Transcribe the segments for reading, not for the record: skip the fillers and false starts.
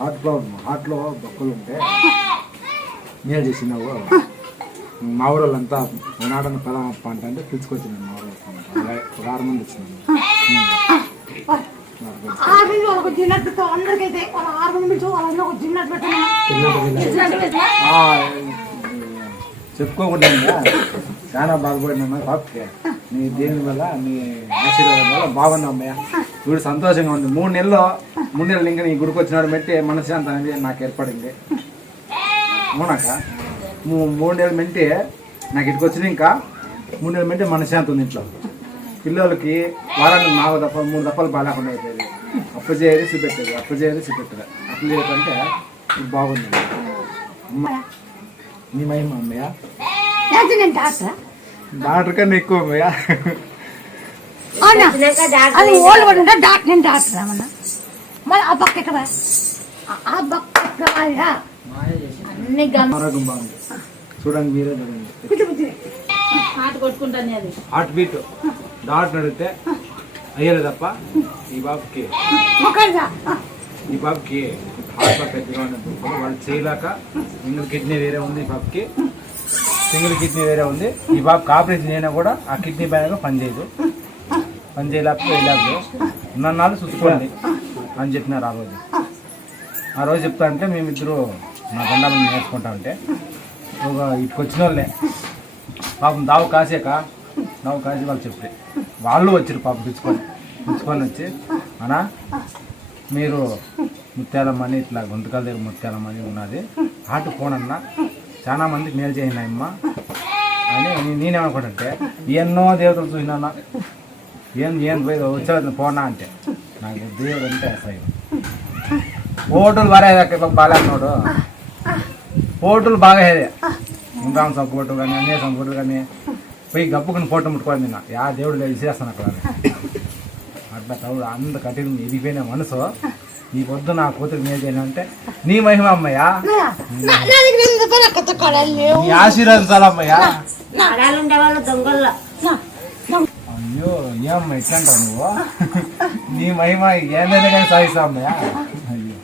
హార్ట్లో బొక్కలు ఉంటే మేలు చేసినావు. మా ఊరోళ్ళంతా నాడని పదమప్ప అంటే పిలుచుకొచ్చినాను. మా ఊరు ఒక 6 మంది వచ్చినాను. చెప్పుకోకుండా చాలా బాగుపడినా పాపకి నీ దేవుని వల్ల నీ ఆశీర్వాదం వల్ల బాగున్నా అమ్మయ్య. వీడు సంతోషంగా ఉంది. 3 నెలలు ఇంకా నీ గుడికి వచ్చినాడు బట్టి మనశ్శాంతి అనేది నాకు ఏర్పడింది. అవునాక 3 నెలలు మెంటే నాకు ఇటుకు వచ్చింది. ఇంకా 3 నెలలు మెంటే మనశ్శాంతి ఉంది ఇంట్లో. పిల్లలకి వారానికి 4 దఫాలు 3 దఫాలు బాగాలేకుండా అయిపోయేది. అప్పు చేయాలి చూపెట్టేది, అప్పు చేయాలి చూపెట్టేది. అప్పు చేయకంటే ఇది బాగుంది అమ్మ. నీ మహిమ అమ్మయ్య. డాక్టర్ కన్నా ఎక్కువ అమ్మయ్య. ఆరోగ్యం బాగుంది. చూడండి మీరే చూడండి. హార్ట్ బీట్ డాక్టర్ అడిగితే అయ్యేది తప్ప ఈ బాబుకి హార్ట్లో పెద్దగా ఉన్నప్పుడు వాళ్ళు చేయలేక సింగిల్ కిడ్నీ వేరే ఉంది. ఈ బాబుకి సింగిల్ కిడ్నీ వేరే ఉంది. ఈ బాబుకి ఆపరేషన్ అయినా కూడా ఆ కిడ్నీ పైన పనిచేయదు. పని చేయలేకపోతే ఉన్నన్నాళ్ళు చూసుకోండి అని చెప్పినారు. ఆ రోజు చెప్తా అంటే మేమిద్దరు నా బండాలను నేర్చుకుంటా ఉంటే ఇటుకు వచ్చిన వాళ్ళే పాపం దావు కాసి వాళ్ళు చెప్తే వాళ్ళు వచ్చారు పాపం పిలుచుకొని వచ్చి అన్నా మీరు ముత్యాలమ్మని ఇట్లా గుంతకాల దగ్గర ముత్యాలమ్మని ఉన్నది హార్ట్ ఫోన్ అన్నా చాలా మందికి మేలు చేసినాయమ్మా అని నేనేమనుకుంటే ఎన్నో దేవతలు చూసినా ఏం పోయి వచ్చే పోనా అంటే నాకు దేవుడు అంటే అసహ్యం. ఓటులు బాగాలేన్నాడు. ఓటులు బాగా హేదే ఇంకా సపోర్టు కానీ అన్నీ సపోర్టు కానీ పోయి గప్పుకుని ఫోటో ముట్టుకోవాలి. నిన్న యా దేవుడు విసిరేస్తాను అక్కడ అట్లా తవుడు అంత కఠిన ఎదిగిపోయిన మనసు నీ పొద్దు నా కూతురు మేలు చేయాలంటే నీ మహిమ అమ్మయ్యా. నీ ఆశీర్వాదం చాలా అమ్మయ్యా. అయ్యో ఏమమ్మా ఇట్లంటావు నువ్వు. నీ మహిమ ఏదైనా కానీ సాగిస్తావు అమ్మయ్యా. అయ్యో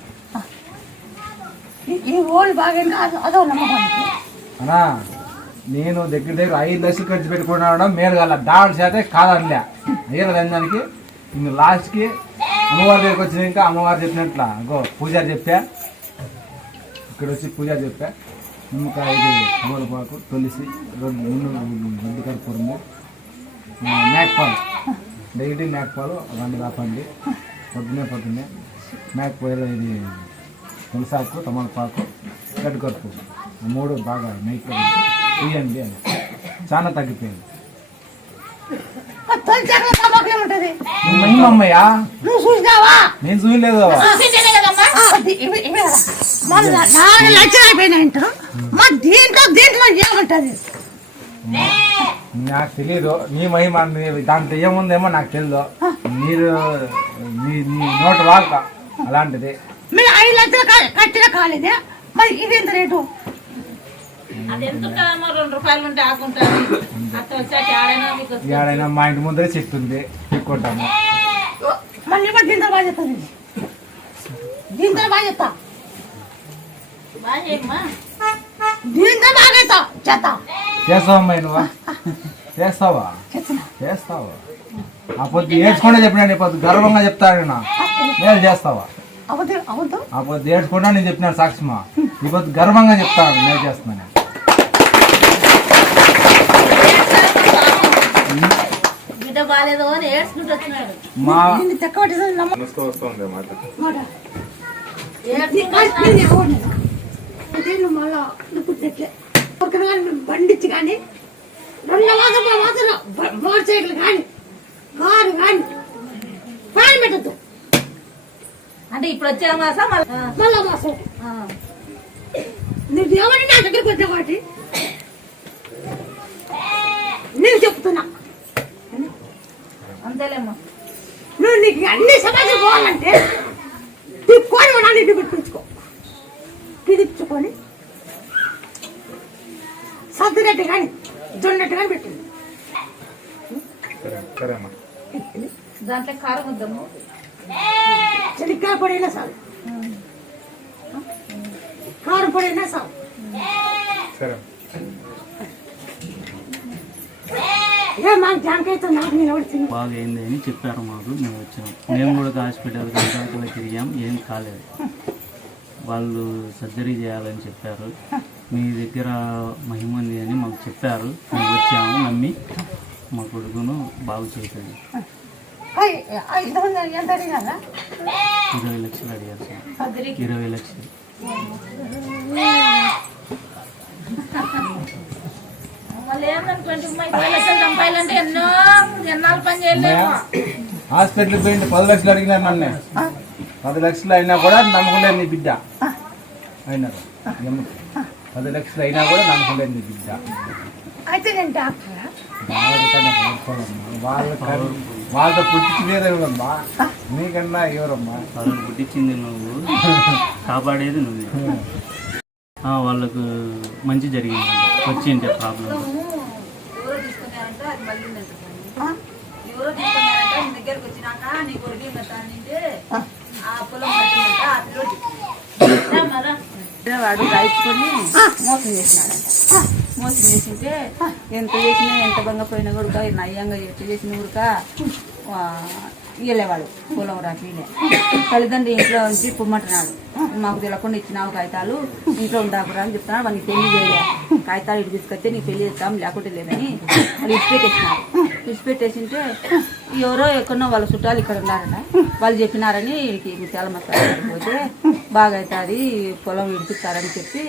అన్నా నేను దగ్గర 5 లక్షలు ఖర్చు పెట్టుకున్నాడు మేలు కాల డాక్టర్ చేతే కాదనిలే అయ్యారు దానికి. ఇంక లాస్ట్కి అమ్మవారి దగ్గరికి వచ్చిన ఇంకా అమ్మవారు చెప్పినట్ల పూజారి చెప్పా. ఇక్కడ వచ్చి పూజారి చెప్పా. నిమ్మకాయ తమలపాకు తులసి 2 గుడ్డి కర్పూరము మేకపాలు డైలీ మేకపాలు 2 కాపండి. పొద్దున్నే మేకపోయలు ఇది తులసాకు తమలపాకు గడ్డి కర్పూరం 3 బాగా నెయ్యిలో ఇవ్వండి అని చాలా తగ్గిపోయింది. మహిమమ్మయ్యా నేను చూడలేదు. నాకు తెలీదు నీ మహిమ దాంట్లో ఏముందేమో నాకు తెలియదు. మీరు నీ నోటు వాక అలాంటిది. 5 లక్షలు కట్టిన కాలేదే మరి ఇది ఎంత రేటు? ఏడైనా మా ఇంటి ముందరే చెప్తుంది ఎక్కుంటాము. మళ్ళీ దీంతో బాగా చెప్తాను. దీంతో బాగా చెప్తా. దీంతో బాగా చేస్తా. చేస్తావమ్మా నువ్వు చేస్తావా? ఆ పొద్దు ఏడ్చుకుంటే చెప్పినా పొద్దు గర్వంగా చెప్తాను నా మేలు చేస్తావా? ఆ పొద్దు ఏడ్చుకుంటా నేను చెప్పినాను సాక్షిమా. ఈ పొద్దు గర్వంగా చెప్తాను మేలు చేస్తున్నాను. బండిచ్చి కానీ 2 మోటార్ సైకిల్ కానీ కారు కానీ పైన పెట్టద్దు. అంటే ఇప్పుడు వచ్చే మాసం మళ్ళా మాసం నువ్వు ఎవరి నా దగ్గరికి వచ్చే వాటి నేను చెప్తున్నా అంతేలేమ్మా. నువ్వు నీకు అన్ని సమాజం పోవాలంటే తిప్పుకొని మన ఇంటి పెట్టించుకో. తిరిచుకొని సర్దినట్టు కానీ జొన్నట్టు కానీ పెట్టింది. దాంట్లో కారం వద్దాము. చెలిక్కాయ పొడైనా చాలు. కారం పొడి అయినా సార్ సరే మాకు జాంకాయతో నాకు నిలబడుతుంది. బాగా అయింది అని చెప్పారు మాకు. మేము వచ్చాము. మేము కూడా హాస్పిటల్ గంటలు తిరిగాం, ఏం కాలేదు. వాళ్ళు సర్జరీ చేయాలని చెప్పారు. మీ దగ్గర మహిమ ఉంది అని మాకు చెప్పారు. మేము వచ్చాము నమ్మి. మా కొడుకును బాగు చేశాను. 20 లక్షలు అడిగారు సార్. 20 లక్షలు. మళ్ళీ ఏమనుకోండి 20 లక్షలు సంపాయాలంటే ఎన్నాళ్ళు పని చేయలేము. హాస్పిటల్ పోయింది 10 లక్షలు అడిగినారు నన్ను. 10 లక్షలు అయినా కూడా నమ్మకలేదు నీ బిడ్డ అయినారు. 10 లక్షలు అయినా కూడా నమ్మకలేదు నీ బిడ్డ. అయితే నేను డాక్టర్ వాళ్ళతో పుట్టించలేదమ్మా, నీకన్నా ఎవరమ్మా? వాళ్ళని పుట్టించింది నువ్వు, కాపాడేది నువ్వు. వాళ్ళకు మంచి జరిగింది. వచ్చింటే ప్రాబ్లం ఎవరో తీసుకున్నారంటే అది మళ్ళీ ఎవరో తీసుకున్నారంటే నీ దగ్గరకు వచ్చినాక నీ కొడుకు అంటే ఆ పొలం పట్టిందంట ఆ పిల్లలు వాడు రాయించుకొని మోసం చేసినాడంట. మోసం చేసింటే ఎంత చేసినా ఎంత భంగపోయినా కూడా నయ్యంగా ఎట్లా చేసిన కూడా ఇయ్యలేవాడు పొలం రాకీలే. తల్లిదండ్రులు ఇంట్లో ఉంచి పుమ్మంటున్నాడు. మాకు తెలియకుండా ఇచ్చినావు కాగితాలు, ఇంట్లో ఉండాకురా అని చెప్తున్నాడు. వాడికి పెళ్లి చేయలే, కాగితాలు ఇటు తీసుకొస్తే నీకు పెళ్లి చేస్తాం లేకుంటే లేదని వాళ్ళు ఇచ్చిపెట్టేసినారు. ఇచ్చిపెట్టేసింటే ఎవరో ఎక్కడో వాళ్ళ చుట్టాలు ఇక్కడ ఉన్నారట. వాళ్ళు చెప్పినారని వీడికి చాలా మస్తు పోతే బాగా అవుతుంది పొలం ఇడిపిస్తారని చెప్పి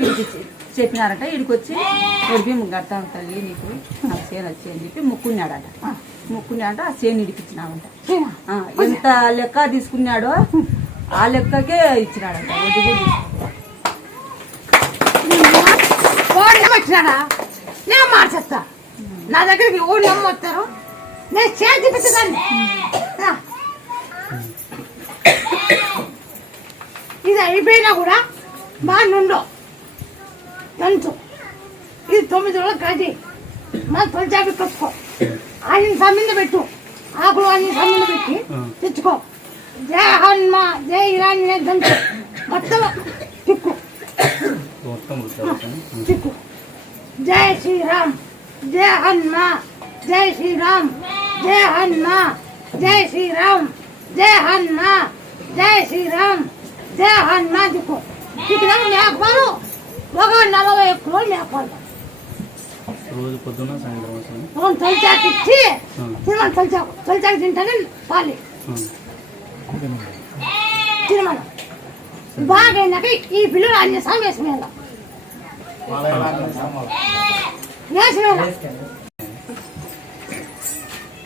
ఇడిపించి చెప్పినారట. ఇడికి వచ్చి ఒడిపి కడతాం తల్లి నీకు నాకు చేను వచ్చి అని చెప్పి ముక్కున్నాడట. ముక్కున్నాడట ఆ చేను ఇడిపించినామంట. ఎంత లెక్క తీసుకున్నాడో ఆ లెక్కకే ఇచ్చినాడంట. వడ్డీ కూడా వచ్చినాడా నేను మార్చేస్తా. నా దగ్గరికి ఓడి అమ్మొస్తారు, నేను చేతి పెట్టుదాన్ని. ఇది అయిపోయినా కూడా బాగా నుండో తంచు. ఇది 9 రోజులు కాదు. మా తొలిచాకి పెట్టుకో, ఆయన సమ్మింద పెట్టు, ఆకులు అన్ని సమ్మింద పెట్టి తెచ్చుకో. జై హనుమ జై ఇరాని దంచు మొత్తం తిక్కు తిక్కు. జై శ్రీరామ్ జై హనుమ జై శ్రీరామ్ జై హనుమ జై శ్రీరామ్ జై హనుమ జై శ్రీరామ్ జై హనుమ దిక్కు. ఇక్కడ మేకపాలు ఒక 40 కిలోలు మేకపాలు రోజు పొద్దున సాయంత్రం తొలిచాకి ఇచ్చి తినమని. తొలిచాకి తింటానే పాలి తినమని. బాగా అయినాక ఈ పిల్లలు అన్ని సార్లు వేసిన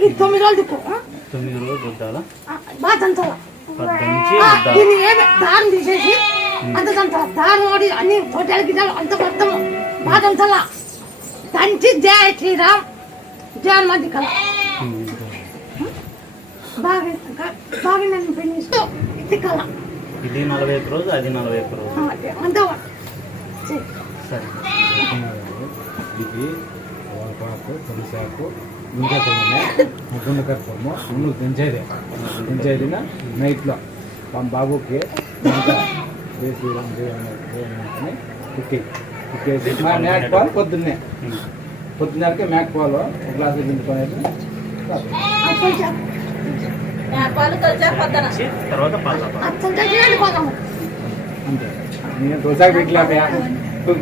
ఈ 9 రోజులు దిక్కు 9 రోజులు రుద్దాలా? బాగా తంచాల. పద్దంచి దీన్ని ఏమి దారం తీసేసి అంత తంచాల. దారం వాడి అన్ని తోటలు గిటాలు అంత మొత్తం బాగా తంచాల. తంచి జై శ్రీరామ్ జై మంది కల బాగా బాగా నన్ను పెళ్ళిస్తూ ఇది కల. ఇది 41 రోజు, అది 41 రోజు. అంతా సరే. ఇది పాకు తొలిసాకు ఇంకా ముగ్గురు కర్పము ముందు పెంచేదిన నైట్లో మా బాబుకి జై శ్రీరామ్ జై కుక్కేసి మేక పాలు పొద్దున్నరకే మేక పాలు ఒక గ్లాసు దించుకునేది. పాలు తొలిచాక పొద్దున తర్వాత పాలు అంతే. నేను దోసాకు పెట్టలే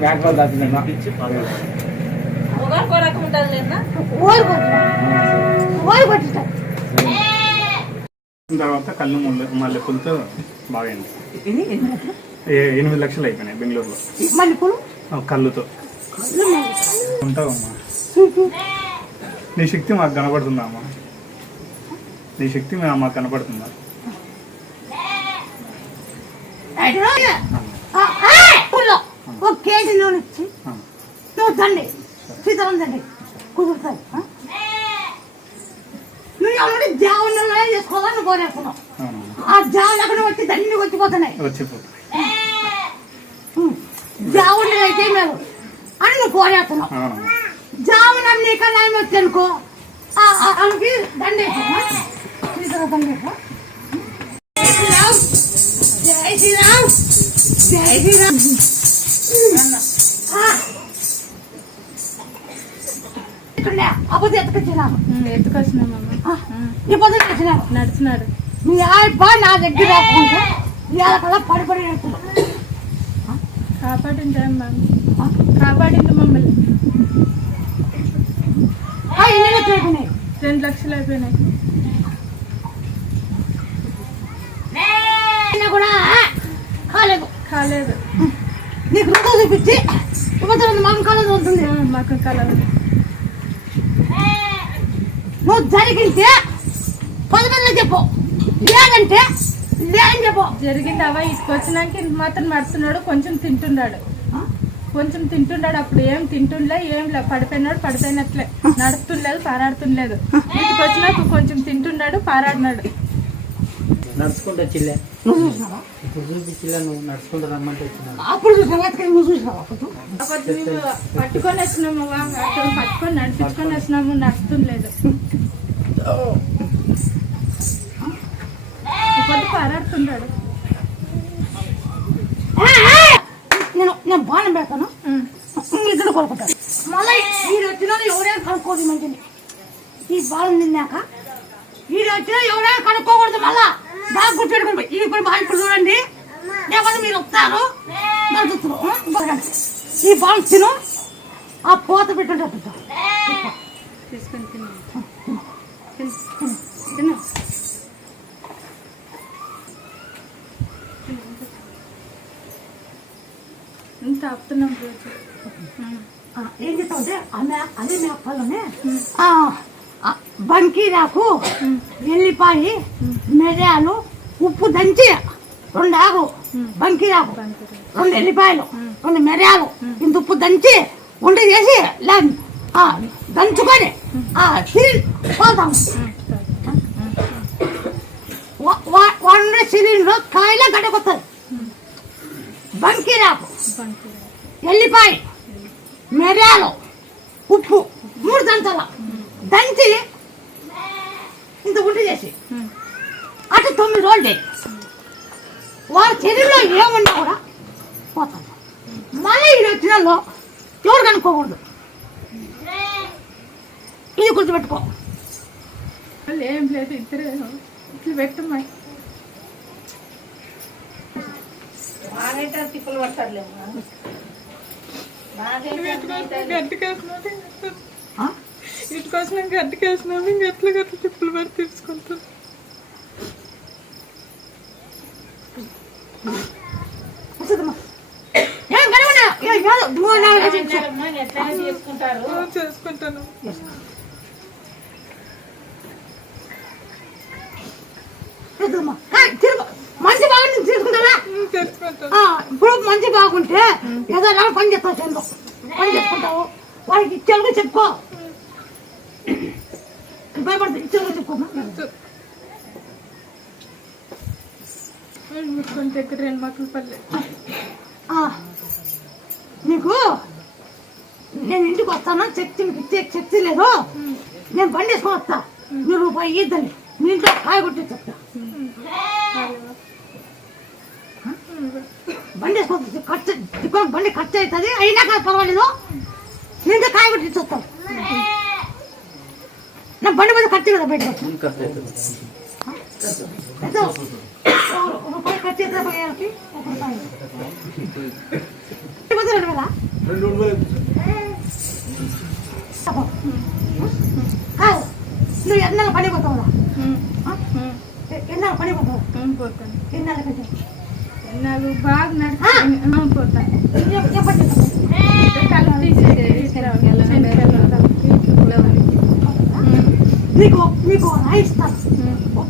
మేక పాలు తాగుతున్నాను. ఇచ్చి పాలు ఒకరికో రకం ఉంటుంది లేదా తర్వాత కళ్ళు మల్లెపూలతో బాగైంది. 8 లక్షలు అయిపోయినాయి బెంగళూరులో మల్లెపూలు కళ్ళుతో. ఉంటావమ్మా, నీ శక్తి మాకు కనపడుతుందా అమ్మా? నీ శక్తి మాకు కనపడుతుందా? ఒక కేజీ నూనె ఇచ్చి నువ్వు తండ్రి సీతారాం తండ్రి కుదురుతాయి. నువ్వు ఎవరి జావన చేసుకోవాలని కోరేస్తున్నావు. ఆ జావలు అక్కడ వచ్చి దండి వచ్చిపోతున్నాయి. జావుండ అయితే మేము అని నువ్వు కోరేస్తున్నావు. జామున నీకన్నా ఏమి వచ్చి అనుకో ఆమెకి దండేసా సీతారాం దండేసా. జై శ్రీరామ్ జై శ్రీరామ్. ఇక్కడ అబద్ధం ఎత్తుకొచ్చినాను. ఎత్తుకొచ్చినామమ్మా. ఈ పొద్దున వచ్చినాను. నడిచినాడు. మీ ఆయప్ప నా దగ్గర రాకుండా ఇవాళ కదా పడిపడి నడుస్తున్నాను. కాపాడింది కాపాడింది మమ్మల్ని. ఎన్ని లక్షలు అయిపోయినాయి? 2 లక్షలు అయిపోయినాయి. కూడా కాలేదు. కాలేదు. నీకు రూపం చూపించి ఇవ్వదు మాకు కాలేదు ఉంటుంది. మాకు కాలేదు. నువ్వు జరిగితే 10 మందిలో చెప్పు, లేదంటే లేదని చెప్పు. జరిగింది అవ ఇసుకొచ్చినాక ఇంత మాత్రం నడుస్తున్నాడు. కొంచెం తింటున్నాడు. అప్పుడు ఏం తింటుండలే, ఏం లే, పడిపోయినట్లే. నడుస్తుండలేదు, పారాడుతుండలేదు. ఇంటికి వచ్చినాక కొంచెం తింటున్నాడు, పారాడినాడు. నడుచుకుంటూ వచ్చిలే నువ్వు చూసినావా? ఇప్పుడు చూపించిలే, నువ్వు నడుచుకుంటూ రమ్మంటే వచ్చినావు. అప్పుడు చూసినావా? నువ్వు చూసినావా? అప్పుడు మేము పట్టుకొని వచ్చినాము, అక్కడ పట్టుకొని నడిపించుకొని వచ్చినాము. నడుస్తుండలేదు, ఇప్పుడు పారాడుతున్నాడు. నేను బాణం పెడతాను, ఇద్దరు కొనుక్కుంటాను. మళ్ళీ వీడు వచ్చినా ఎవరైనా కనుక్కోదు. మంచిది, ఈ బాణం తిన్నాక వీడు వచ్చినా ఎవరైనా కనుక్కోకూడదు. మళ్ళా బాగా గుర్తుపెట్టుకుని ఇది ఇప్పుడు బాగా ఇప్పుడు చూడండి. లేకపోతే మీరు వస్తారు ఈ బాణం తిను, ఆ పోత పెట్టుంటారు. తీసుకొని తిన్నా. ఇంత ఆపుతున్నాం రోజు. ఏం చేస్తామంటే అదే మేపల్లోనే బంకీరాకు, ఎల్లిపాయి, మిరియాలు, ఉప్పు దంచి 2 ఆకు, బంకీరాకు, 2 ఎల్లిపాయలు, 2 మిరియాలు, ఇంత ఉప్పు దంచి వంట చేసి దంచుకొని పోతాం. 100 సిలిండర్ కాయలే గడ్డకొస్తుంది. బంకీరాకు, ఎల్లిపాయ, మిరియాలు, ఉప్పు 3 దంచాల. దంచి ఇంత గుంట చేసి అటు 9 రోజులు చేయి. వాళ్ళ శరీరంలో ఏమున్నా కూడా పోతాం. మళ్ళీ ఇది వచ్చిన ఎవరు కనుక్కోకూడదు. ఇది గుర్తుపెట్టుకో. ఏం లేదు, ఇద్దరు ఇట్లా పెట్టమ్మా. తిప్పులు పడతారులేము. ఇటుకొచ్చినాక గడ్డకేసినాము. ఇంకెట్లా గట్ల తిప్పులు పడి తీసుకుంటాం. చేసుకుంటాను. మంచి బాగుంటుంది తీసుకుంటారా? ఇప్పుడు మంచి బాగుంటే ఏదో పని చేస్తావు, చెందో పని చేసుకుంటావు. వాళ్ళకి ఇచ్చేందుకు చెప్పుకో, భయపడుతుంది. ఇచ్చేందుకు చెప్పుకోమా. దగ్గర 2 మక్కల పల్లె. నీకు నేను ఇంటికి వస్తాను, శక్తి ఇచ్చే శక్తి లేదు. నేను బండి వేసుకొని వస్తా, మీరు రూపాయి ఇద్దండి. మీ ఇంట్లో కాయ కొట్టి చెప్తా. బండి వేసుకోవచ్చు, ఖర్చు బండి ఖర్చు అవుతుంది. అయినా కాదు పర్వాలేదు, నేను కాయ కొట్టి చూస్తాను. నా బండి మీద ఖర్చు కదా బయట రూపాయి ఖర్చు అవుతుంది. 1 రూపాయి కదా. నువ్వు ఎన్నాళ్ళు పని పోతావురా? ఎన్నాళ్ళు పని పోతావు? పోతాను. ఎన్నాళ్ళ కంటే నాకు బాగా నడిచి పోతాను. చెప్పండి. నీకు రాయిస్తాను,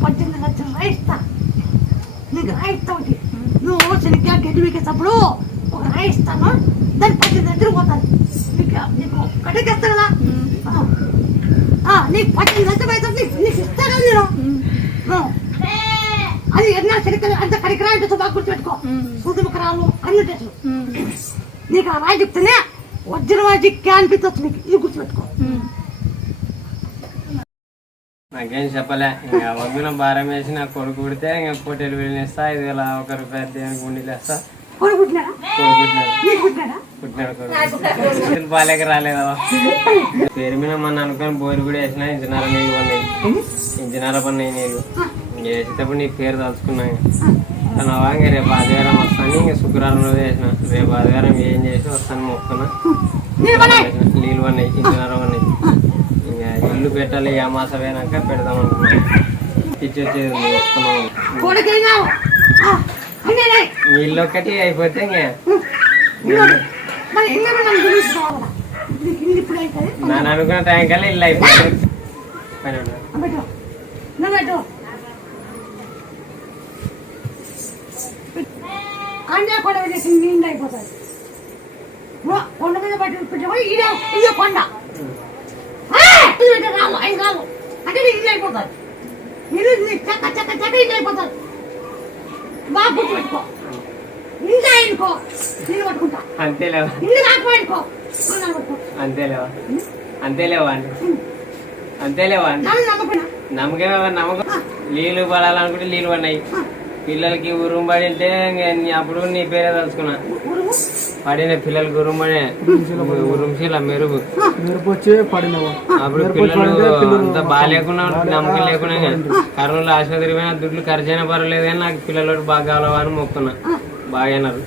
18 లక్షలు రాయిస్తాను. నీకు రాయిస్తా ఒకటి. నువ్వు శనిగ్గా గడ్డి వీకేటప్పుడు ఒక రాయిస్తాను, దాన్ని 18 లక్షలు పోతాను. నీకు కట్టేస్తా కదా. నీకు 18 లక్షలు అవుతుంది. నీకు ఇస్తాను నేను. అది ఎన్నో శనికలు అంత కరికరా అంటే బాగా గుర్తుపెట్టుకో. సూదుముఖరాలు అన్ని టెస్టులు. నీకు ఆ రాయి చెప్తేనే వజ్రం వాజిక్కే అనిపించవచ్చు. నీకు ఇది గుర్తుపెట్టుకో. నాకేం చెప్పలే. ఇంకా వగ్గున భారం వేసి నా కొడుకు పుడితే ఇంకా పోటీలు వెళ్ళేస్తా. 5,000 1 రూపాయి దేవునికి ఉండి లేస్తా. కొడుకు పుట్టినాడా పుట్టినాడు నీకు పుట్టినాడా పుట్టినాడు బాలేక రాలేదా పేరు మీద మన అనుకుని బోరు కూడా వేసిన ఇంజనీర్ నీళ్ళు పడినాయి ఇంజనీర్ పడినాయి నీళ్ళు వేసేటప్పుడు నీ పేరు తలుచుకున్నాను కానీ రేపు ఆదివారం వస్తాను ఇంకా శుక్రవారం రోజు వేసిన రేపు ఆదివారం ఏం చేసి వస్తాను మొక్కున్నా నీళ్ళు పడినాయి ఇంజనీర్ పడినాయి ఇంకా ఇల్లు పెట్టాలి ఏ మాసం అయినాక పెడదాం అనుకున్నాను ఇచ్చేది నీళ్ళు ఒక్కటి అయిపోతే ఇంకా నేను అనుకున్న టైం కల్లా ఇల్లు అయిపోతుంది అంటే కొండ పెట్టేసి నీళ్ళు అయిపోతుంది కొండ మీద బట్టి పెట్టుకొని ఇదే కొండ రాము ఐదు రాము అంటే ఇల్లు అయిపోతుంది ఇల్లు చక్క చక్క చక్క ఇల్లు అయిపోతుంది బాగా గుర్తు పెట్టుకో ఇంకా ఆయనుకో నీళ్ళు పట్టుకుంటా అంతేలేవా ఇల్లు కాకపోయినుకో అంతేలేవా అంతేలేవా అండి అంతేలేవా అండి నమ్మకం నమ్మకం నీళ్ళు పడాలనుకుంటే నీళ్ళు పడినాయి పిల్లలకి ఉరుము పడి అంటే అప్పుడు నీ పేరే తలుచుకున్నా పడిన పిల్లలకి ఉరుము పడే ఉరుముశీల మెరుగు వచ్చి పడినవా అప్పుడు పిల్లలు అంత బాగాలేకుండా నమ్మకం లేకుండా కర్నూలు ఆసుపత్రి పోయినా దుడ్లు ఖర్చైనా పర్వాలేదు కానీ నాకు పిల్లలు బాగా కావాలా అని మొక్కున్నా బాగా అయినారు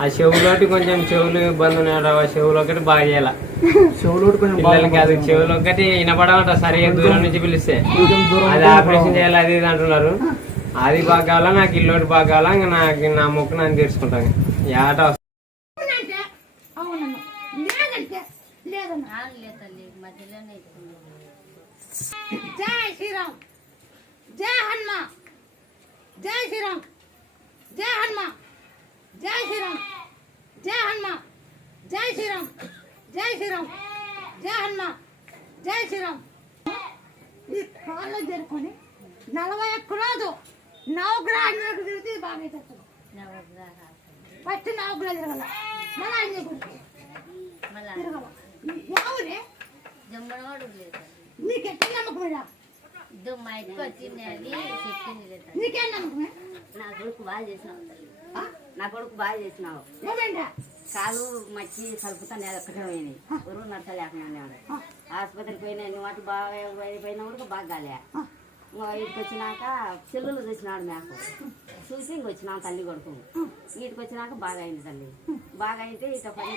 ఆ చెవులోటి కొంచెం చెవులు ఇబ్బంది ఉన్నాడు ఆ చెవులు ఒకటి బాగా చేయాల పిల్లలకి అది చెవులు ఒకటి వినపడమంట సరిగా దూరం నుంచి పిలిస్తే అది ఆపరేషన్ చేయాలి అది ఇది అంటున్నారు అది బాగా కావాలా నాకు ఇల్లు బాగా కావాలా ఇంకా నాకు నా మొక్కు నేను తీర్చుకుంటాను ఏట జై శ్రీరామ్ జై హనుమా జై శ్రీరామ్ జై హనుమా జై శ్రీరామ్ జై హనుమా జై శ్రీరామ్ జై శ్రీరామ్ జై హనుమా జై శ్రీరామ్ ఈ కాళ్ళు జరుపుకొని 41 రోజు నవగ్రహాలకు తిరిగితే బాగా అవుతుంది ఫస్ట్ నవగ్రహాలు తిరగల మళ్ళీ ఆయన తిరగల ఎవరే నీకెక్కడ నమ్మకమేడా మా ఇంటికి వచ్చింది అది చెప్పింది నీకేం నమ్మకమే నా కొడుకు బాగా చేసినావు నా కొడుకు బాగా చేసినావు ఏమేంటా కాలు మచ్చి కలుపుతాను అది ఒక్కటే పోయినాయి ఊరు నడచలేకుండా ఆసుపత్రికి పోయినా నువ్వు అటు బాగా అయిపోయినా కూడా బాగా కాలే వీటికి వచ్చినాక చెల్లులు చూసినాడు నాకు చూసి ఇంక వచ్చినాం తల్లి కొడుకు వీటికి వచ్చినాక బాగా అయింది తల్లి బాగా అయితే ఇట పని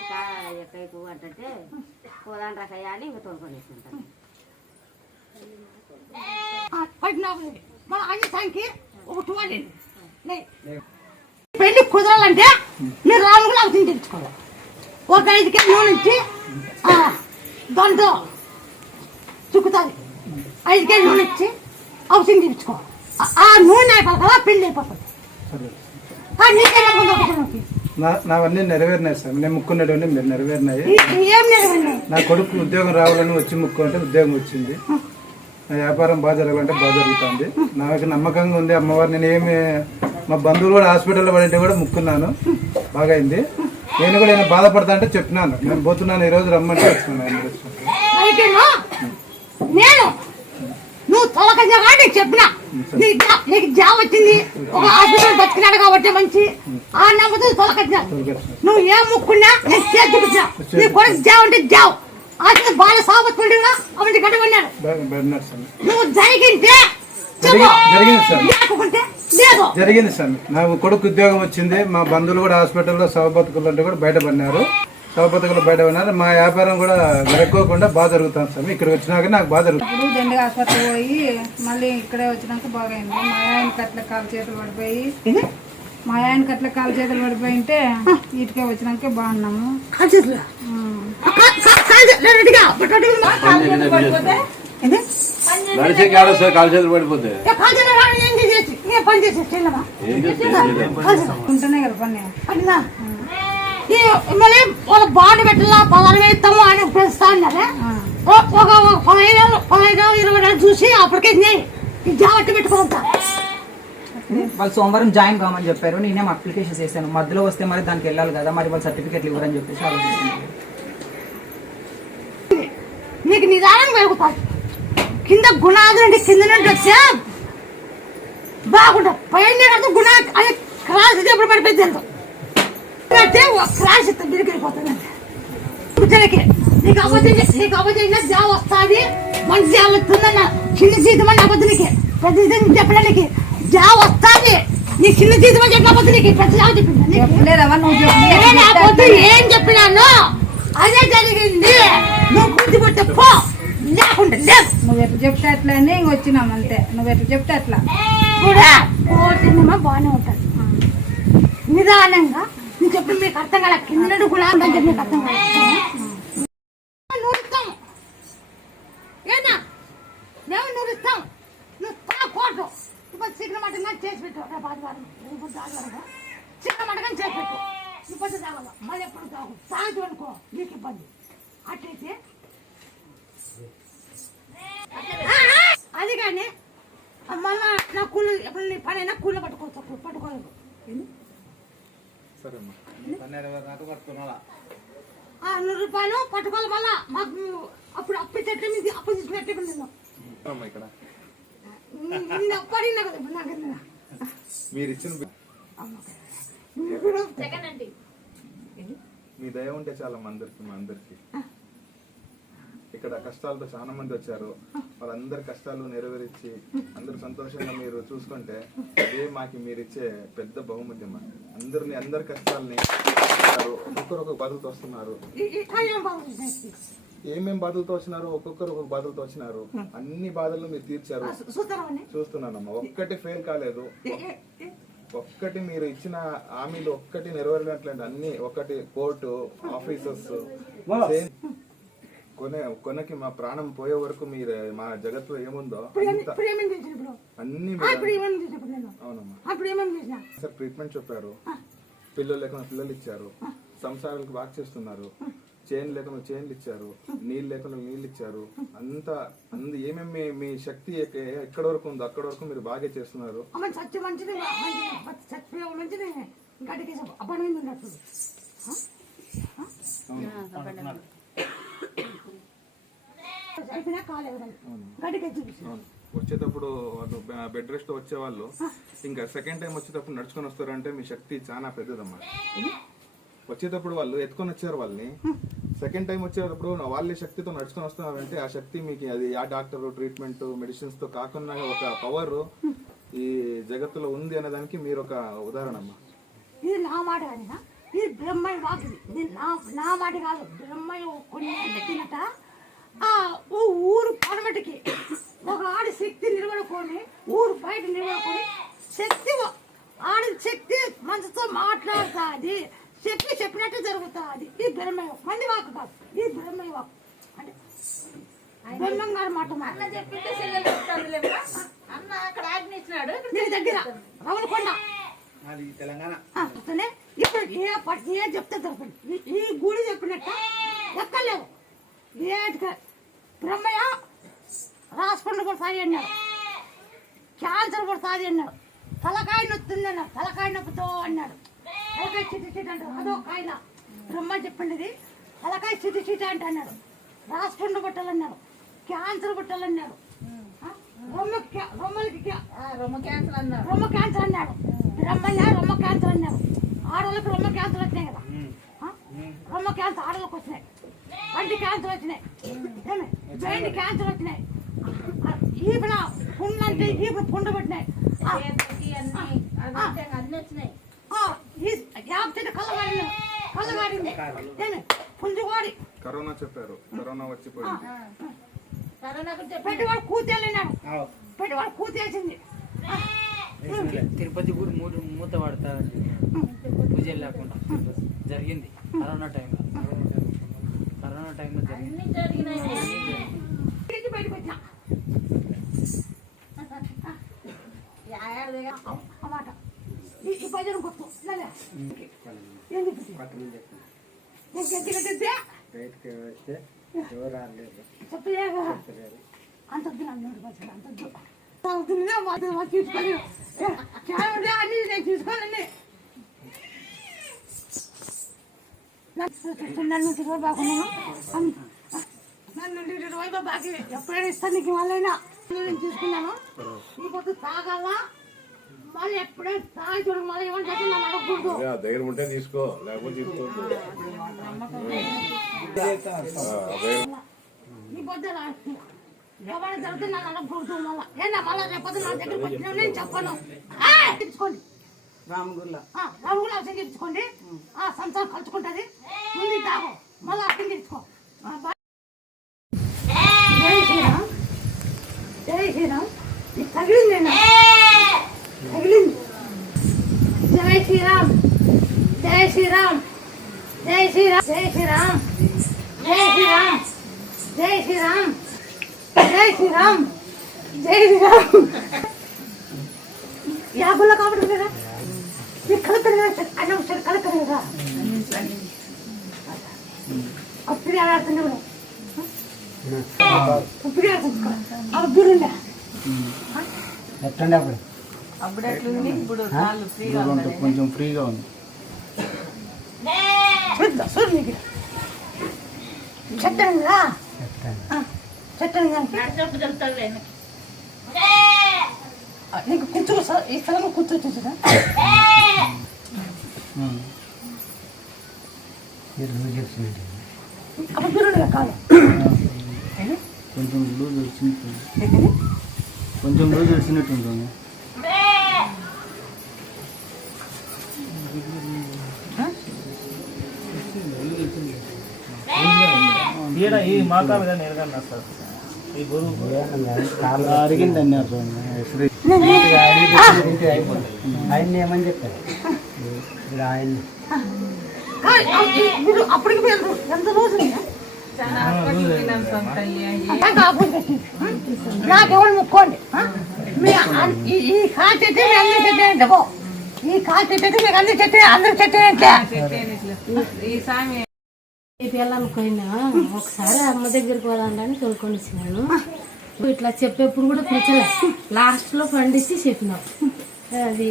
ఎక్కువ అంటే పోదాం రకయ్యా అని ఇంక తోలుకొని వేసుకుంటాను పెళ్లి కుదరాలంటే మీరు రాములు కూడా అవసరం తెచ్చుకోవాలి ఒక 5 కేజీ నూనె ఇచ్చి దాంట్లో చుక్కుతుంది 5 కేజీ నూనె ఇచ్చి అవసరం తెచ్చుకోవాలి ఆ నూనె అయిపోతుంది కదా పెళ్లి అయిపోతుంది నావన్నీ నెరవేరినాయి సార్ నేను ముక్కున్నటువంటి మీరు నెరవేరినాయి ఏం నెరవేరినాయి నా కొడుకు ఉద్యోగం రావాలని వచ్చి ముక్కు అంటే ఉద్యోగం వచ్చింది నా వ్యాపారం బాగా జరగాలంటే బాగా జరుగుతుంది నాకు నమ్మకంగా ఉంది అమ్మవారు నేను ఏమి మా బంధువులు కూడా హాస్పిటల్లో పడింటే కూడా ముక్కున్నాను బాగా అయింది నేను కూడా నేను బాధపడతా అంటే చెప్పినాను నేను పోతున్నాను ఈరోజు రమ్మంటే వచ్చినాను నేను నువ్వు తొలకజా నీకు చెప్పినా నీకు జాబ్ వచ్చింది ఒక హాస్పిటల్ బతికినాడు కాబట్టి మంచి ఆ నమ్మకం తొలకజా నువ్వు ఏం ముక్కున్నా నేను చేర్చుకున్నా నీ కొడుకు జాబ్ అంటే జాబ్ అసలు బాగా సాగుతుంది కూడా అవన్నీ గడవన్నాడు నువ్వు జరిగింటే జరిగింది సార్ నాకు కొడుకు ఉద్యోగం వచ్చింది మా బంధువులు కూడా హాస్పిటల్లో శవబతుకులు అంటే కూడా బయటపడినారు శవబతుకులు బయటపడినారు మా వ్యాపారం కూడా జరగకోకుండా బాగా జరుగుతుంది సార్ ఇక్కడికి వచ్చినాక నాకు బాగా జరుగుతుంది ఇప్పుడు దండిగా హాస్పిటల్ పోయి మళ్ళీ ఇక్కడే వచ్చినాక బాగా అయింది మా ఆయనకి అట్లా కాలు చేతులు పడిపోయింటే ఇటుకే వచ్చినాక బాగున్నాము పడిపోతే ఉంటేనే కదా పని మళ్ళీ వాళ్ళ బాండ్ పెట్టాలా 16 ఇస్తాము అని పెంచుతా ఉన్నారే ఒక 15 20 చూసి అప్పటికే జాబట్టి పెట్టుకుంటా వాళ్ళు సోమవారం జాయిన్ కామని చెప్పారు నేనేం అప్లికేషన్ చేశాను మధ్యలో వస్తే మరి దానికి వెళ్ళాలి కదా మరి వాళ్ళు సర్టిఫికేట్లు ఇవ్వరని చెప్పేసి ఆలోచిస్తున్నాను నీకు నిదానం పెరుగుతాయి కింద గుణాలు అంటే కింద నుండి వస్తే బాగుంటుంది పైన గుణ అది క్రాస్ ఎప్పుడు పడిపోయింది పెడితే ఒక క్రాష్ తిరిగిపోతుంది నీకు అబద్ధం జాబ్ వస్తుంది మంచి జాబ్ వస్తుందన్న చిన్న జీతం అని అబద్ధానికి పెద్ద జీతం చెప్పడానికి జాబ్ వస్తుంది నీ చిన్న జీతం అని చెప్పిన అబద్ధానికి పెద్ద జాబ్ చెప్పింది ఏం చెప్పినాను అదే జరిగింది నువ్వు గుర్తుపట్టే పో లేకుండా లేదు నువ్వు ఎట్లా చెప్తే అట్లా అని ఇంక వచ్చినాం అంతే నువ్వు ఎట్లా చెప్తే అట్లా కూడా కోటినేమో బాగానే ఉంటుంది నిదానంగా నేను చెప్పి మీకు అర్థం కాల కింద కూడా ఉందని చెప్పి మీకు అర్థం కాదు నూరుస్తాం ఏనా మేము నూరుస్తాం నువ్వు తా కోటు ఇప్పుడు చికెన్ మటన్ కానీ చేసి పెట్టు రేపు ఆదివారం చికెన్ మటన్ కానీ చేసి పెట్టు ఇప్పుడు తాగల మళ్ళీ ఎప్పుడు తాగు తాగు అనుకో నీకు ఇబ్బంది అట్లయితే అది కానీ మళ్ళా నా కూలి ఎప్పుడు నీ పని అయినా కూలి పట్టుకోలేదు ₹100 పట్టుకోవాలి మళ్ళా మాకు అప్పుడు అప్పు చెట్టు మీద అప్పు తీసుకున్నట్టు నేను అప్పు అడిగినా కదా ఇప్పుడు నాకు మీరు ఇచ్చిన మీ దయ ఉంటే చాలా మా అందరికి ఇక్కడ కష్టాలతో చాలా మంది వచ్చారు వాళ్ళందరి కష్టాలు నెరవేర్చి అందరు సంతోషంగా మీరు చూసుకుంటే అదే మాకు మీరు ఇచ్చే పెద్ద బహుమతి అమ్మా అందరి కష్టాలని ఒక్కొక్కరు ఒక్కొక్క బాధలతో వస్తున్నారు ఏమేం బాధలతో వచ్చినారు ఒక్కొక్కరు ఒక్కొక్క బాధలతో వచ్చినారు అన్ని బాధలు మీరు తీర్చారు చూస్తున్నానమ్మా ఒక్కటి ఫెయిల్ కాలేదు ఒక్కటి మీరు ఇచ్చిన హామీలు ఒక్కటి నెరవేరినట్లేదు అన్ని ఒకటి కోర్టు ఆఫీసర్స్ కొనకి మా ప్రాణం పోయే వరకు మీరు మా జగత్తులో ఏముందో అన్ని అవునమ్మా సార్ ట్రీట్మెంట్ చెప్పారు పిల్లలు లేకుండా పిల్లలు ఇచ్చారు సంసారాలకు బాగా చేస్తున్నారు చైన్ లేకుండా చైన్లు ఇచ్చారు నీళ్ళు లేకుండా నీళ్ళు ఇచ్చారు అంతా ఏమేమి మీ శక్తి ఎక్కడ వరకు ఉందో అక్కడ వరకు మీరు బాగా చేస్తున్నారు వచ్చేటప్పుడు బెడ్ రెస్ట్ వచ్చే వాళ్ళు ఇంకా సెకండ్ టైం వచ్చేటప్పుడు నడుచుకొని వస్తారంటే మీ శక్తి చాలా పెద్దదమ్మా వచ్చేటప్పుడు వాళ్ళు ఎత్తుకొని వచ్చారు వాళ్ళని సెకండ్ టైం వచ్చేటప్పుడు వాళ్ళే శక్తితో నడుచుకొని వస్తున్నారంటే ఆ శక్తి మీకు అది ఆ డాక్టర్ ట్రీట్మెంట్ మెడిసిన్స్ తో కాకుండా ఒక పవర్ ఈ జగత్తులో ఉంది అనేదానికి మీరు ఒక ఉదాహరణ అమ్మా ఇది నా మాట కాదు ఇది బ్రహ్మయ్య వాకి నా మాట కాదు బ్రహ్మయ్య కొన్నిట ఊరు పడమటికి ఒక ఆడి శక్తి నిలబడుకొని ఊరు బయట నిలబడుకొని శక్తి ఆడి శక్తి మనసుతో మాట్లాడుతుంది శక్తి చెప్పినట్టు జరుగుతుంది ఈ బ్రహ్మయ్య మంది వాకు కాదు ఈ బ్రహ్మయ్య వాకు అంటే బ్రహ్మం గారి మాట అన్న అక్కడ ఆజ్ఞించినాడు నీ దగ్గర రవణకొండ తెలంగాణ ఇప్పుడు ఏ చెప్తే దొరకండి ఈ గుడి చెప్పినట్ట ఎక్కలేవు బ్రహ్మయ్య రాసుకుంటూ కూడా సాగి అన్నాడు క్యాన్సర్ కూడా సాగి అన్నాడు తలకాయ నొత్తుంది అన్నాడు తలకాయ నొప్పుతో అన్నాడు తలకాయ చిట్టి చిట్టి అంటారు అదో కాయన బ్రహ్మ చెప్పింది తలకాయ చిట్టి చిట్టి అంటే అన్నాడు రాసుకుంటూ పుట్టాలన్నాడు క్యాన్సర్ పుట్టాలన్నాడు రొమ్మ క్యాన్సర్ అన్నాడు బ్రహ్మయ్య రొమ్మ క్యాన్సర్ అన్నాడు ఆడవాళ్ళకి రొమ్మ క్యాన్సర్ వచ్చినాయి కదా రొమ్మ క్యాన్సర్ ఆడవాళ్ళకి వచ్చినాయి పంటి క్యాన్సర్ వచ్చినాయి బ్రెయిన్ క్యాన్సర్ వచ్చినాయి ఈపిన పుండ్లంటే ఈపిన పుండు పెట్టినాయి కళ్ళగాడింది పుంజువాడి కరోనా చెప్పారు కరోనా వచ్చిపోయింది పెట్టివాడు కూతేళ్ళినాడు పెట్టివాడు కూతేసింది తిరుపతి గుడి మూత పడతా పూజలు లేకుండా జరిగింది కరోనా టైంలో జరిగింది బయటకు వచ్చిన అన్నమాట ఈ భజన గుర్తు చెప్పలేగా అంత తీసుకొని అన్ని నేను తీసుకోవాలండి నన్ను 20 బాగున్నాను నన్ను 20 బాగా ఎప్పుడైనా ఇస్తాను నీకు వాళ్ళైనా నేను తీసుకున్నాను ఈ పొద్దు తాగాలా మళ్ళీ ఎప్పుడే తాగి చూడకు మళ్ళీ ఏమంటే నన్ను అడగకూడదు. ధైర్యం ఉంటే తీసుకో, లేకపోతే తీసుకోవద్దు. నీ పొద్దున ఎవరైనా జరిగితే నన్ను అడగకూడదు. మళ్ళీ ఏనా మళ్ళీ రేపొద్దు నా దగ్గరకు వచ్చినా నేను చెప్పను. తెచ్చుకోండి రామగుళ్ళ అవసరం తెచ్చుకోండి. సంసారం కలుచుకుంటుంది. ముందు తాగు మళ్ళీ అర్థం తెచ్చుకో. జై శ్రీరామ్, జై శ్రీరామ్. తగిలింది తగిలింది. జై శ్రీరామ్, జై శ్రీరామ్, జై శ్రీరామ్, జై శ్రీరామ్, జై శ్రీరామ్, జై శ్రీరామ్, జై శ్రీరామ్, జై శ్రీరామ్. యాగుల్లో కాబట్టి కదా కలకడ అన్న ఒకసారి కలకడ కదా అప్పుడే ఆడుతుంది కూడా అప్పుడే ఆడుతుంది అబ్బురుండే ఎట్టండి అప్పుడు అప్పుడు ఎట్లుంది ఇప్పుడు కొంచెం ఫ్రీగా ఉంది. చెట్టంగా చెట్టంగా నీకు కూర్చో ఈ స్థలంలో కూర్చోవచ్చుదా? అప్పుడు దూరంగా కాదు కొంచెం లూజ్ వచ్చినట్టు, కొంచెం లూజ్ వచ్చినట్టు ఉంటుంది. ఈ మాకా మీద నేరుగా సార్ ఈ బరువు అరిగింది అన్నారు ఆయన ఏమని చెప్పారు ఆయన అప్పటికి ఎంత రోజు నాకెవరు ముక్కోండి. ఈ కాలు చెట్టు మీ అందరి చెట్టు అంటే బో ఈ కాలు చెట్టు మీకు అందరి చెట్టు అందరి చెట్టు అంటే పిల్లలకైనా ఒకసారి అమ్మ దగ్గరికి పోదామని తోలుకొని వచ్చినాను. ఇట్లా చెప్పేప్పుడు కూడా కూర్చోలే, లాస్ట్ లో పండించి చెప్పినాం. అది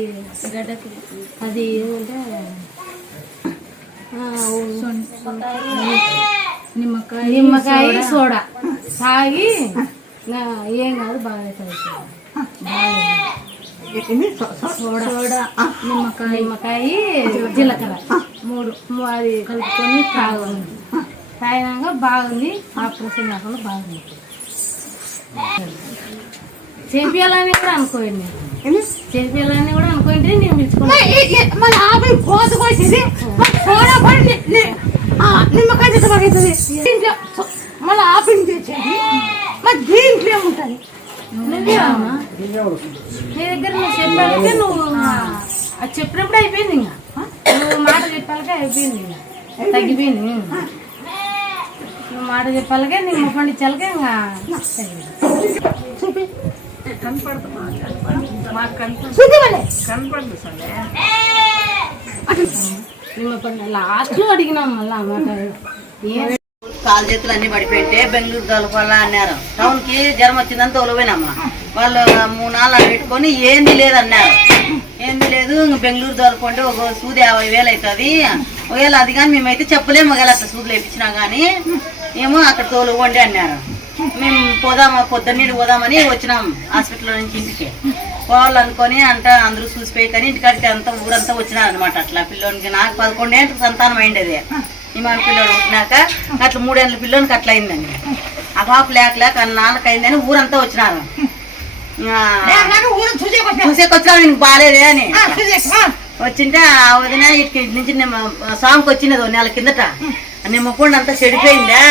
గడ్డకి అది ఏమంటే నిమ్మకాయ సోడా తాగి ఏం కాదు బాగా సోడా నిమ్మకాయ జీలకర్ర 3 అది కలుపుకొని తాగండి. తాగినాక బాగుంది. ఆపరేషన్ కాకుండా బాగుంది. చేపియాలని కూడా అనుకోండి, చేపియాలని కూడా అనుకోండి. నేను పిలుచుకున్నాను మన ఆపి కోత కోసింది సోడా పడి నిమ్మకాయ అవుతుంది. దీంట్లో మళ్ళీ ఆపిని తెచ్చేది మరి దీంట్లో ఏముంటుంది? నువ్వేమా నీ దగ్గర నువ్వు చెప్పాలంటే నువ్వు అది చెప్పినప్పుడు అయిపోయింది. ఇంకా నువ్వు మాట చెప్పాలకే అయిపోయింది. ఇంకా తగ్గిపోయింది. నువ్వు మాట చెప్పాలకే నీకు పండించాలకే ఇంకా చూపి నిమ్మ పండి లాస్ట్ లో అడిగినాం మళ్ళీ అన్నమాట. కాలు చేతులు అన్ని పడిపోయింటే బెంగళూరు తోలుకోవాలా అన్నారు. టౌన్ కి జ్వరం వచ్చిందని తోలుపోయినమ్మా. వాళ్ళు 3 నాళ్ళు పెట్టుకొని ఏంది లేదన్నారు. ఏంది లేదు బెంగళూరు తోలుకోండి, ఒక సూది 50,000 అవుతుంది. ఒకవేళ అది కానీ మేమైతే చెప్పలేము. ఒకవేళ అట్లా సూదులు వేయించినా కానీ ఏమో అక్కడ తోలుకోండి అన్నారు. మేము పోదామా పొద్దున్నీళ్ళు పోదామని వచ్చినాం హాస్పిటల్ నుంచి ఇంటికి. పోవాలనుకొని అందరూ చూసిపోయి కానీ ఇంటికాడికి అంతా ఊరంతా వచ్చినారు అనమాట. అట్లా పిల్లోనికి నాకు 11 ఏళ్ళకి సంతానం అయిండేది. ఈ మన పిల్లడు పుట్టినాక అట్లా 3 ఏళ్ళ పిల్లోనికి అట్లా అయిందండి. ఆ పాప లేక 4 అయిందని ఊరంతా వచ్చినారు. చూసేకొచ్చినా నీకు బాగాలేదే అని వచ్చింటే ఆ వదిన ఇటు నుంచి సాంకి వచ్చినది 1 నెల కిందట. నిమ్మకుండా అంతా చెడిపోయిందా.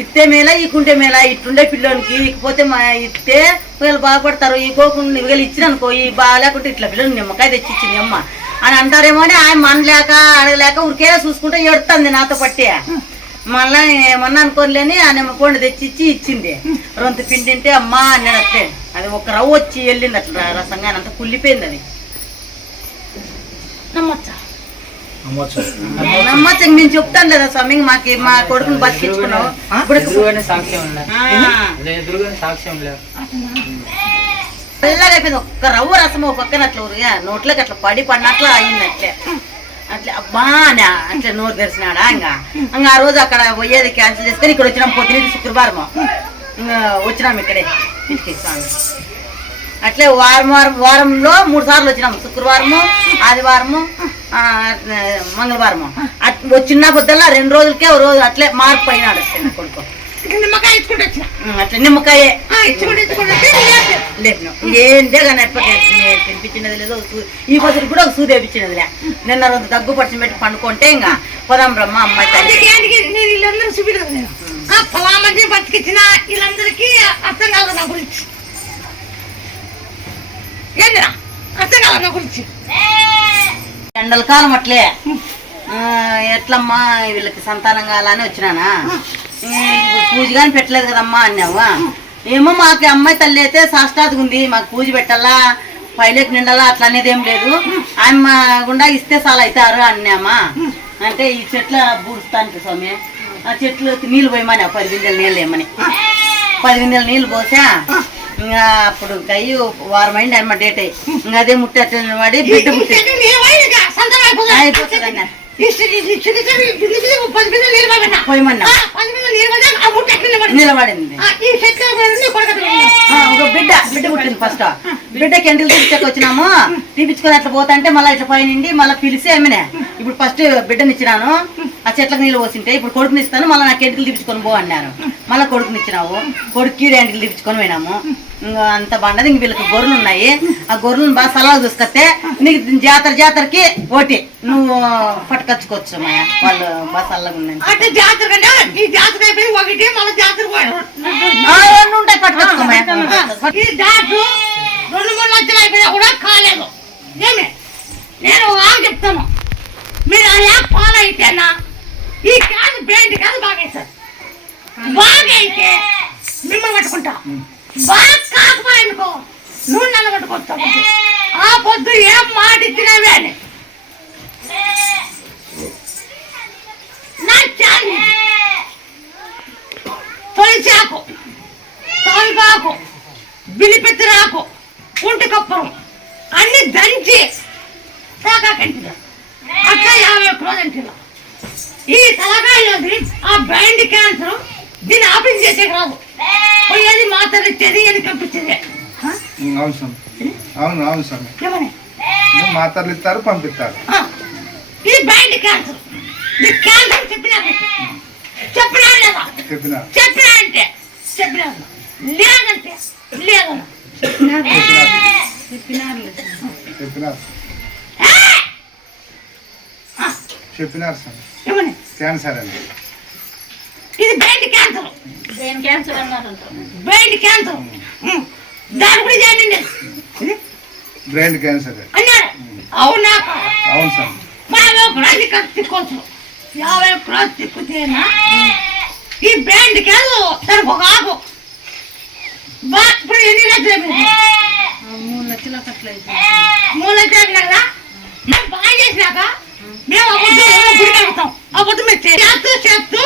ఇస్తే మేళ ఈకుంటే మేళ ఇట్లుండే పిల్లోనికి ఇకపోతే ఇస్తే వీళ్ళు బాగుపడతారు. ఈ కోకుండా వీళ్ళు ఇచ్చిననుకో ఈ బాగాలేకుంటే ఇట్లా పిల్లలు నిమ్మకాయ తెచ్చిచ్చింది అమ్మ అని అంటారేమో అని ఆయన మనలేక అడగలేక ఉరికేలా చూసుకుంటే ఏడుతుంది నాతో పట్టి. మళ్ళా ఏమన్నా అనుకోలేని ఆ నిమ్మకొండ తెచ్చిచ్చి ఇచ్చింది. రొంత పిండింటే అమ్మా అన్నాడు. అట్లే అది ఒక రవ్వ వచ్చి వెళ్ళింది అట్లా రసంగా అంత కుళ్ళిపోయింది. అది నమ్మచ్చా నమ్మచ్చ మేము చెప్తాను లేదా స్వామి మాకు మా కొడుకుని బతికించుకున్నావు. తెల్లగా అయిపోయింది. ఒక్క రవ్వ రసం ఒక పక్కన అట్లా నోట్లోకి అట్లా పడినట్లు అయింది. అట్లే అట్లా అబ్బా అట్లా నోరు తెరిచినాడా. ఇంకా ఆ రోజు అక్కడ పోయేది క్యాన్సిల్ చేసుకొని ఇక్కడ వచ్చినాం. పొద్దున శుక్రవారం ఇంకా వచ్చినాం ఇక్కడే ఇంటికి స్వామి. అట్లే వారంలో 3 సార్లు వచ్చినాము. శుక్రవారము, ఆదివారము, మంగళవారము. వచ్చిన పొద్దుల్లా 2 రోజులకే ఓ రోజు అట్లే మార్పు అయినాడు నా కొడుకు. నిమ్మకాయ ఇచ్చుకుంటే వచ్చిన అట్లా నిమ్మకాయే ఇచ్చుకుంటే లేపినాం. ఏందే కానీ తినిపించినది లేదు. ఈ పొద్దుకు కూడా ఒక సూది వేయించినదిలే. నిన్న రోజు దగ్గు పరిచి పెట్టి పండుకుంటే ఇంకా పొలం బ్రహ్మ అమ్మాయి నేను వీళ్ళందరూ చూపించదు. నేను ఫలామంది బతికిచ్చిన వీళ్ళందరికీ అర్థం కాదు నా గురించి. ఏందిరా అర్థం కాదు నా గురించి. ఎండల కాలం అట్లే ఎట్లమ్మా వీళ్ళకి సంతానం కావాలని వచ్చినానా, పూజ కానీ పెట్టలేదు కదమ్మా అన్నావు. ఏమో మాకు అమ్మాయి తల్లి అయితే సాష్టాత్గా ఉంది, మాకు పూజ పెట్టాలా, పైలోకి నిండాలా అట్లా అనేది ఏం లేదు, ఆమె గుండా ఇస్తే చాలా అవుతారు అన్నామా. అంటే ఈ చెట్ల బూడుస్తానికి స్వామి, ఆ చెట్లకి నీళ్ళు పోయమని 10 బిందెలు నీళ్ళు వేయమని 10 బిందెలు నీళ్ళు పోసా. ఇంకా అప్పుడు కయ్యి వారం అయింది అమ్మ డేట్ అయ్యి ఇంకా అదే ముట్ట వాడి బిడ్డ ముట్టి అయిపోతుంది. నిలబడింది ఒక బిడ్డ పుట్టింది. ఫస్ట్ బిడ్డకి ఎండలు తీర్చకు వచ్చినాము, తీపించుకొని అట్లా పోతా అంటే మళ్ళీ ఇట్లా పైనండి మళ్ళీ పిలిచి ఏమనే. ఇప్పుడు ఫస్ట్ బిడ్డనిచ్చినాను, ఆ చెట్లకు నీళ్ళు పోసింటే ఇప్పుడు కొడుకుని ఇస్తాను, మళ్ళీ నాకు ఎంటికలు తీపించుకొని పో అన్నారు. మళ్ళీ కొడుకునిచ్చినావు, కొడుకు ఎంటికలు తీపించుకొని పోయినాము. ఇంకా అంత బండది. ఇంక వీళ్ళకి గొర్రెలు ఉన్నాయి, ఆ గొర్రెలను బాగా సలహా చూసుకొస్తే నీకు జాతరకి ఓటి నువ్వు పట్టుకొచ్చుకోవచ్చు మాయా. వాళ్ళు బాగా సల్లగా ఉన్నాయి అంటే జాతర కంటే ఈ జాతర అయిపోయి ఒకటి మళ్ళీ జాతర ఉంటాయి పట్టుకొచ్చుకోమాయా. ఈ జాతర 2-3 లక్షలు అయిపోయినా కూడా కాలేదు. ఏమి నేను చెప్తాను, మీరు ఆ యాప్ ఫాలో అయితేనా ఈ క్యాన్ బేంటి కాదు బాగా వేస్తారు. బాగా అయితే మిమ్మల్ని పట్టుకుంటా, బాగా కాకపోయానుకో నువ్వు నన్ను పట్టుకొస్తా. ఆ పొద్దు ఏం మాట ఇచ్చినావే అని నా చాలి తొలిచాకు, తొలిపాకు, బిలిపెత్తిరాకు, కుంటి కప్పరం అన్ని దంచి శాఖాకంటిలో అట్లా 50 రోజంటిలో ఈ తలకాయలోది ఆ బ్రైండ్ క్యాన్సర్ దీన్ని ఆపరేషన్ చేసే రాదు. పోయేది మాత్రం ఇచ్చేది ఏది పంపించేది. అవును స్వామి, అవును స్వామి. ఏమని మాత్రలు ఇస్తారు, పంపిస్తారు. ఈ బ్రైండ్ క్యాన్సర్ ఈ క్యాన్సర్ చెప్పినా లేదా? చెప్పినా అంటే చెప్పినా, లేదంటే లేదు. చెప్పినారు స్వామి. ఏమని క్యాన్సర్ అండి, ఇది బ్రెయిన్ క్యాన్సర్. బ్రెయిన్ క్యాన్సర్ దాని గురించి ఏంటండి బ్రెయిన్ క్యాన్సర్ అన్నారు. అవునా? అవును సార్. 50 ఖర్చు తిక్కోవచ్చు. 50 ఖర్చు తిక్కుతేనా ఈ బ్రెయిన్ క్యాన్సర్ దానికి ఒక ఆకు. ఇప్పుడు ఎన్ని లక్షలు 3 లక్షల ఖర్చులు 3 లక్షలు కదా. మేము బాగా చేసినాక మేము అప్పుడు గుడి కలుగుతాం. అప్పుడు మీరు చేస్తూ